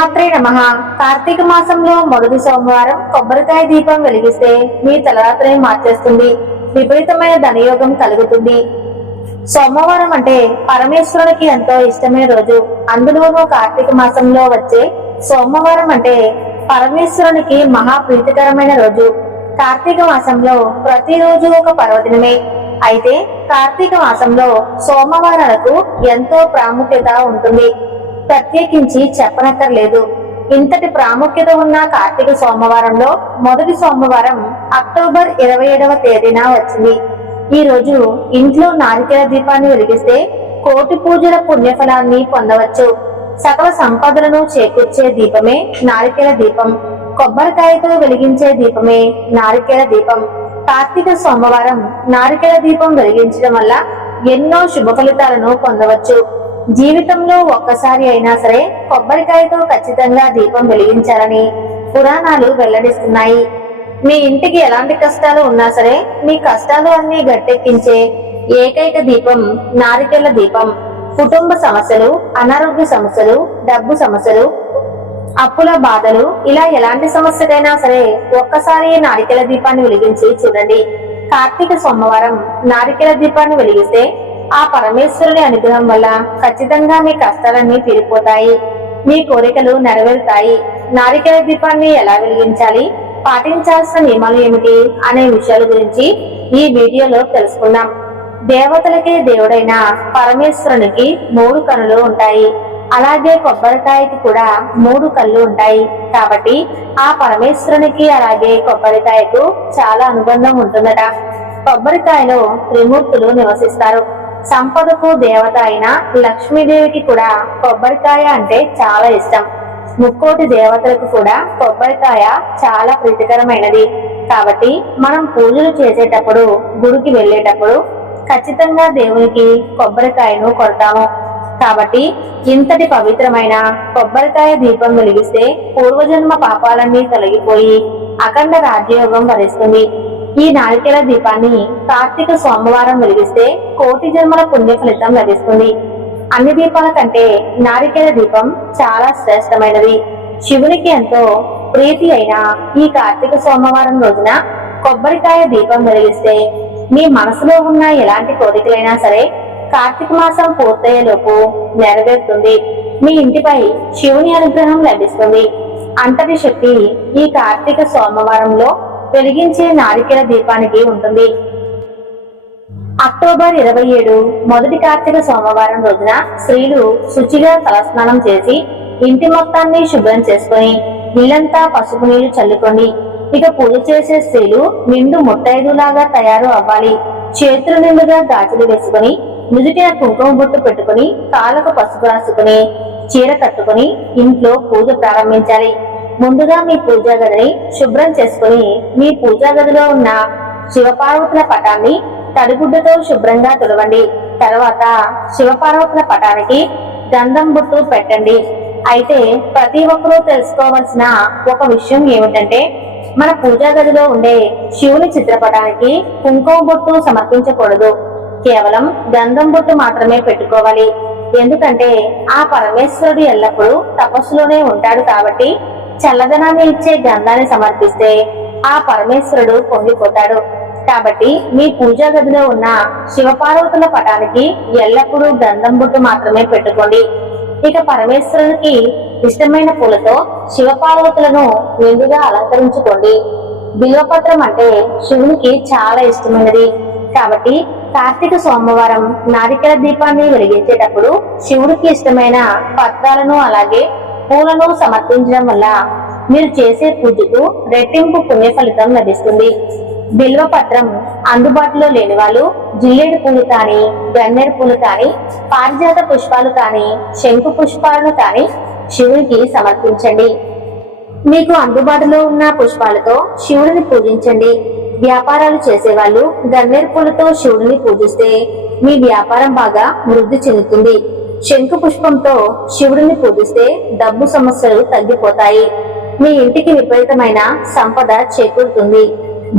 శ్రీమాత్రే నమః. కార్తీక మాసంలో మొదటి సోమవారం కొబ్బరికాయ దీపం వెలిగిస్తే మీ తలరాత్రే మార్చేస్తుంది. విపరీతమైన ధనయోగం కలుగుతుంది. సోమవారం అంటే పరమేశ్వరునికి ఎంతో ఇష్టమైన రోజు. అందులోనూ కార్తీక మాసంలో వచ్చే సోమవారం అంటే పరమేశ్వరునికి మహా ప్రీతికరమైన రోజు. కార్తీక మాసంలో ప్రతిరోజు ఒక పర్వదినమే. అయితే కార్తీక మాసంలో సోమవారాలకు ఎంతో ప్రాముఖ్యత ఉంటుంది. ప్రత్యేకించి చెప్పనక్కర్లేదు. ఇంతటి ప్రాముఖ్యత ఉన్న కార్తీక సోమవారంలో మొదటి సోమవారం అక్టోబర్ 27వ తేదీన వచ్చింది. ఈ రోజు ఇంట్లో నారికేల దీపాన్ని వెలిగిస్తే కోటి పూజల పుణ్యఫలాన్ని పొందవచ్చు. సకల సంపదలను చేకూర్చే దీపమే నారికేల దీపం. కొబ్బరికాయతో వెలిగించే దీపమే నారికేల దీపం. కార్తీక సోమవారం నారికేల దీపం వెలిగించడం వల్ల ఎన్నో శుభ ఫలితాలను పొందవచ్చు. జీవితంలో ఒక్కసారి అయినా సరే కొబ్బరికాయతో ఖచ్చితంగా దీపం వెలిగించాలని పురాణాలు వెల్లడిస్తున్నాయి. మీ ఇంటికి ఎలాంటి కష్టాలు ఉన్నా సరే మీ కష్టాలు అన్ని గట్టెక్కించే ఏకైక దీపం నారికేల దీపం. కుటుంబ సమస్యలు, అనారోగ్య సమస్యలు, డబ్బు సమస్యలు, అప్పుల బాధలు, ఇలా ఎలాంటి సమస్యకైనా సరే ఒక్కసారి నారికేల దీపాన్ని వెలిగించి చూడండి. కార్తీక సోమవారం నారికేల దీపాన్ని వెలిగిస్తే ఆ పరమేశ్వరుని అనుగ్రహం వల్ల ఖచ్చితంగా మీ కష్టాలన్నీ తీరిపోతాయి. మీ కోరికలు నెరవేరుతాయి. నారికేల దీపాన్ని ఎలా వెలిగించాలి, పాటించాల్సిన నియమాలు ఏమిటి అనే విషయాల గురించి ఈ వీడియోలో తెలుసుకుందాం. దేవతలకే దేవుడైన పరమేశ్వరునికి 3 కన్నులు ఉంటాయి. అలాగే కొబ్బరికాయకి కూడా 3 కళ్ళు ఉంటాయి. కాబట్టి ఆ పరమేశ్వరునికి అలాగే కొబ్బరికాయకు చాలా అనుబంధం ఉంటుందట. కొబ్బరికాయలో త్రిమూర్తులు నివసిస్తారు. సంపదకు దేవత అయిన లక్ష్మీదేవికి కూడా కొబ్బరికాయ అంటే చాలా ఇష్టం. 3 దేవతలకు కూడా కొబ్బరికాయ చాలా ప్రీతికరమైనది. కాబట్టి మనం పూజలు చేసేటప్పుడు, గుడికి వెళ్ళేటప్పుడు ఖచ్చితంగా దేవునికి కొబ్బరికాయను కొడతాము. కాబట్టి ఇంతటి పవిత్రమైన కొబ్బరికాయ దీపం వెలిగిస్తే పూర్వజన్మ పాపాలన్నీ తొలగిపోయి అఖండ రాజ్యయోగం వరిస్తుంది. ఈ నారికేల దీపాన్ని కార్తీక సోమవారం వెలిగిస్తే కోటి జన్మల పుణ్య ఫలితం లభిస్తుంది. అన్ని దీపాల కంటే నారికేల దీపం చాలా శ్రేష్టమైనది. శివునికి ఎంతో ప్రీతి అయిన ఈ కార్తీక సోమవారం రోజున కొబ్బరికాయ దీపం వెలిగిస్తే మీ మనసులో ఉన్న ఎలాంటి కోరికలైనా సరే కార్తీక మాసం పూర్తయ్యేలోపు నెరవేరుతుంది. మీ ఇంటిపై శివుని అనుగ్రహం లభిస్తుంది. అంతటి శక్తి ఈ కార్తీక సోమవారంలో వెలిగించే నారికేల దీపానికి ఉంటుంది. అక్టోబర్ 27 మొదటి కార్తీక సోమవారం రోజున స్త్రీలు శుచిగా తలస్నానం చేసి ఇంటి మొత్తాన్ని శుభ్రం చేసుకుని ఇల్లంతా పసుపు నీళ్లు చల్లుకోండి. ఇక పూజ చేసే స్త్రీలు నిండు ముత్తైదులాగా తయారు అవ్వాలి. చేతులు నిండుగా గాజులు వేసుకుని నుదుటిన కుంకుమ బొట్టు పెట్టుకుని కాళ్ళకు పసుపు రాసుకుని చీర కట్టుకుని ఇంట్లో పూజ ప్రారంభించాలి. ముందుగా మీ పూజా గదిని శుభ్రం చేసుకుని మీ పూజా గదిలో ఉన్న శివపార్వతుల పటాన్ని తడిగుడ్డతో శుభ్రంగా తుడవండి. తర్వాత శివపార్వతుల పటానికి గంధం బొట్టు పెట్టండి. అయితే ప్రతి ఒక్కరూ తెలుసుకోవాల్సిన ఒక విషయం ఏమిటంటే మన పూజా గదిలో ఉండే శివుని చిత్రపటానికి కుంకుమ బొట్టు సమర్పించకూడదు. కేవలం గంధం బొట్టు మాత్రమే పెట్టుకోవాలి. ఎందుకంటే ఆ పరమేశ్వరుడు ఎల్లప్పుడూ తపస్సులోనే ఉంటాడు. కాబట్టి చల్లదనాన్ని ఇచ్చే గంధాన్ని సమర్పిస్తే ఆ పరమేశ్వరుడు పొంగిపోతాడు. కాబట్టి మీ పూజా గదిలో ఉన్న శివపార్వతుల పటానికి ఎల్లప్పుడూ గంధం బొట్టు మాత్రమే పెట్టుకోండి. ఇక పరమేశ్వరునికి ఇష్టమైన పూలతో శివపార్వతులను నిండుగా అలంకరించుకోండి. బిల్వపత్రం అంటే శివునికి చాలా ఇష్టమైనది. కాబట్టి కార్తీక సోమవారం నారికేల దీపాన్ని వెలిగించేటప్పుడు శివుడికి ఇష్టమైన పత్రాలను అలాగే పూలను సమర్పించడం వల్ల మీరు చేసే పూజకు రెట్టింపు పుణ్య ఫలితం లభిస్తుంది. బిల్వపత్రం అందుబాటులో లేని వాళ్ళు జిల్లేడు పూలు కానీ, గన్నేరు పూలు కానీ, పారిజాత పుష్పాలు కానీ, శంకు పుష్పాలను కానీ శివునికి సమర్పించండి. మీకు అందుబాటులో ఉన్న పుష్పాలతో శివుడిని పూజించండి. వ్యాపారాలు చేసేవాళ్ళు గన్నేరు పూలతో శివుడిని పూజిస్తే మీ వ్యాపారం బాగా వృద్ధి చెందుతుంది. శంకు పుష్పంతో శివుడిని పూజిస్తే డబ్బు సమస్యలు తగ్గిపోతాయి. మీ ఇంటికి విపరీతమైన సంపద చేకూరుతుంది.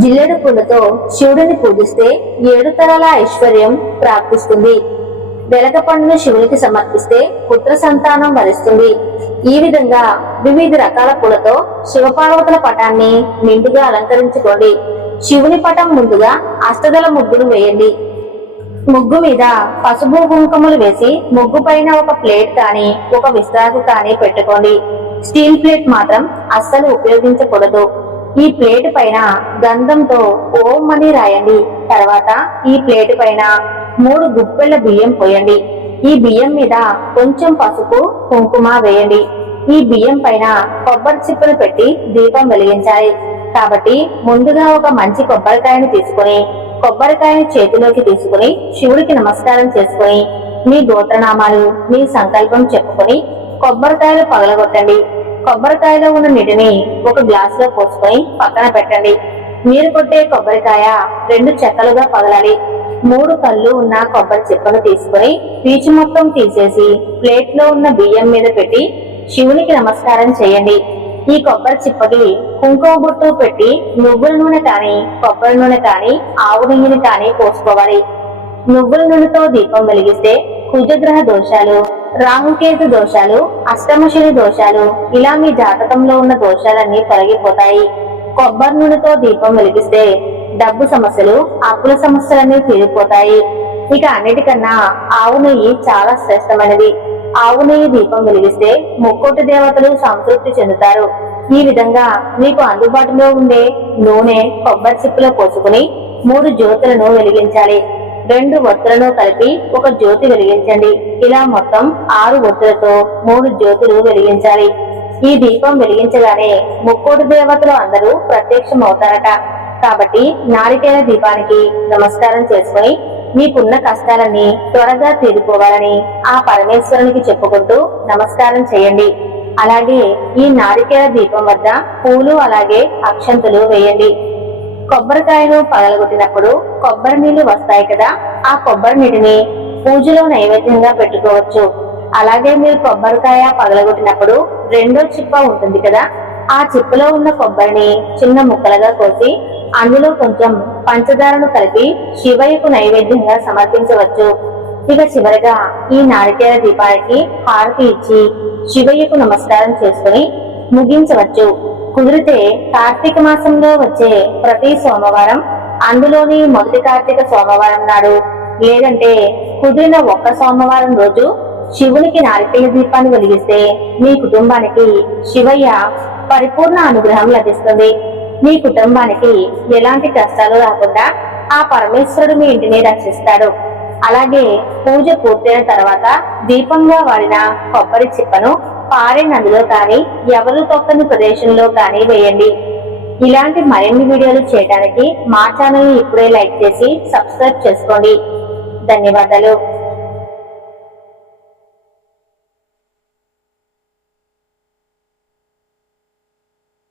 జిల్లేడు పూలతో శివుడిని పూజిస్తే 7 తరాల ఐశ్వర్యం ప్రాప్తిస్తుంది. వెలగపండును శివునికి సమర్పిస్తే పుత్ర సంతానం వరిస్తుంది. ఈ విధంగా వివిధ రకాల పూలతో శివపార్వతుల పటాన్ని నిండుగా అలంకరించుకోండి. శివుని పటం ముందుగా అష్టదళ ముగ్గును వేయండి. ముగ్గు మీద పసుపు కుంకుమలు వేసి ముగ్గు పైన ఒక ప్లేట్ కానీ ఒక విస్తరాకు కానీ పెట్టుకోండి. స్టీల్ ప్లేట్ మాత్రం అస్సలు ఉపయోగించకూడదు. ఈ ప్లేట్ పైన గంధంతో ఓం అని రాయండి. తర్వాత ఈ ప్లేట్ పైన 3 గుప్పెళ్ల బియ్యం పోయండి. ఈ బియ్యం మీద కొంచెం పసుపు కుంకుమ వేయండి. ఈ బియ్యం పైన కొబ్బరి చిప్పను పెట్టి దీపం వెలిగించాలి. కాబట్టి ముందుగా ఒక మంచి కొబ్బరికాయను తీసుకుని కొబ్బరికాయని చేతిలోకి తీసుకుని శివుడికి నమస్కారం చేసుకుని మీ గోత్రనామాలు మీ సంకల్పం చెప్పుకొని కొబ్బరికాయలు పగలగొట్టండి. కొబ్బరికాయలో ఉన్న నీటిని ఒక గ్లాసులో పోసుకొని పక్కన పెట్టండి. మీరు కొట్టే కొబ్బరికాయ 2 చెక్కలుగా పగలాలి. 3 కళ్ళు ఉన్న కొబ్బరి చిప్పను తీసుకుని పీచు మొత్తం తీసేసి ప్లేట్ లో ఉన్న బియ్యం మీద పెట్టి శివునికి నమస్కారం చేయండి. ఈ కొబ్బరి చిప్పకి కుంకుమ బొట్టు పెట్టి నువ్వుల నూనె కానీ కొబ్బరి నూనె కానీ ఆవు నెయ్యిని కానీ పోసుకోవాలి. నువ్వుల నూనెతో దీపం వెలిగిస్తే కుజగ్రహ దోషాలు, రాహుకేతు దోషాలు, అష్టమశని దోషాలు ఇలా మీ జాతకంలో ఉన్న దోషాలన్నీ తొలగిపోతాయి. కొబ్బరి నూనెతో దీపం వెలిగిస్తే డబ్బు సమస్యలు, అప్పుల సమస్యలన్నీ తీరిపోతాయి. ఇక అన్నిటికన్నా ఆవు నెయ్యి చాలా శ్రేష్టమైనది. ఆవు నెయ్యి దీపం వెలిగిస్తే ముక్కోటి దేవతలు సంతృప్తి చెందుతారు. ఈ విధంగా మీకు అందుబాటులో ఉండే నూనె కొబ్బరి చిప్పులో పోసుకుని 3 జ్యోతులను వెలిగించాలి. 2 ఒత్తులను కలిపి ఒక జ్యోతి వెలిగించండి. ఇలా మొత్తం 6 ఒత్తులతో 3 జ్యోతులు వెలిగించాలి. ఈ దీపం వెలిగించగానే ముక్కోటి దేవతలు అందరూ ప్రత్యక్షం అవుతారట. కాబట్టి నారికేల దీపానికి నమస్కారం చేసుకుని మీకున్న కష్టాలన్నీ త్వరగా తీరిపోవాలని ఆ పరమేశ్వరునికి చెప్పుకుంటూ నమస్కారం చేయండి. అలాగే ఈ నారికేల దీపం వద్ద పూలు అలాగే అక్షంతులు వేయండి. కొబ్బరికాయను పగలగొట్టినప్పుడు కొబ్బరి నీళ్లు వస్తాయి కదా, ఆ కొబ్బరి నీటిని పూజలో నైవేద్యంగా పెట్టుకోవచ్చు. అలాగే మీరు కొబ్బరికాయ పగలగొట్టినప్పుడు 2వ చిప్ప ఉంటుంది కదా, ఆ చిప్పలో ఉన్న కొబ్బరిని చిన్న ముక్కలుగా కోసి అందులో కొంచెం పంచదారను కలిపి శివయ్యకు నైవేద్యంగా సమర్పించవచ్చు. ఇక చివరిగా ఈ నారికేల దీపానికి హారతి ఇచ్చి శివయ్యకు నమస్కారం చేసుకుని ముగించవచ్చు. కుదిరితే కార్తీక మాసంలో వచ్చే ప్రతి సోమవారం, అందులోని మొదటి కార్తీక సోమవారం నాడు లేదంటే కుదిరిన ఒక్క సోమవారం రోజు శివునికి నారికేల దీపాన్ని వెలిగిస్తే మీ కుటుంబానికి శివయ్య పరిపూర్ణ అనుగ్రహం లభిస్తుంది. మీ కుటుంబానికి ఎలాంటి కష్టాలు రాకుండా ఆ పరమేశ్వరుడు మీ ఇంటిని రక్షిస్తాడు. అలాగే పూజ పూర్తయిన తర్వాత దీపంగా వాడిన కొబ్బరి చిప్పను పారే నదిలో కానీ ఎవరు తొక్కని ప్రదేశంలో కానీ వేయండి. ఇలాంటి మరిన్ని వీడియోలు చేయడానికి మా ఛానల్ ని ఇప్పుడే లైక్ చేసి సబ్స్క్రైబ్ చేసుకోండి. ధన్యవాదాలు.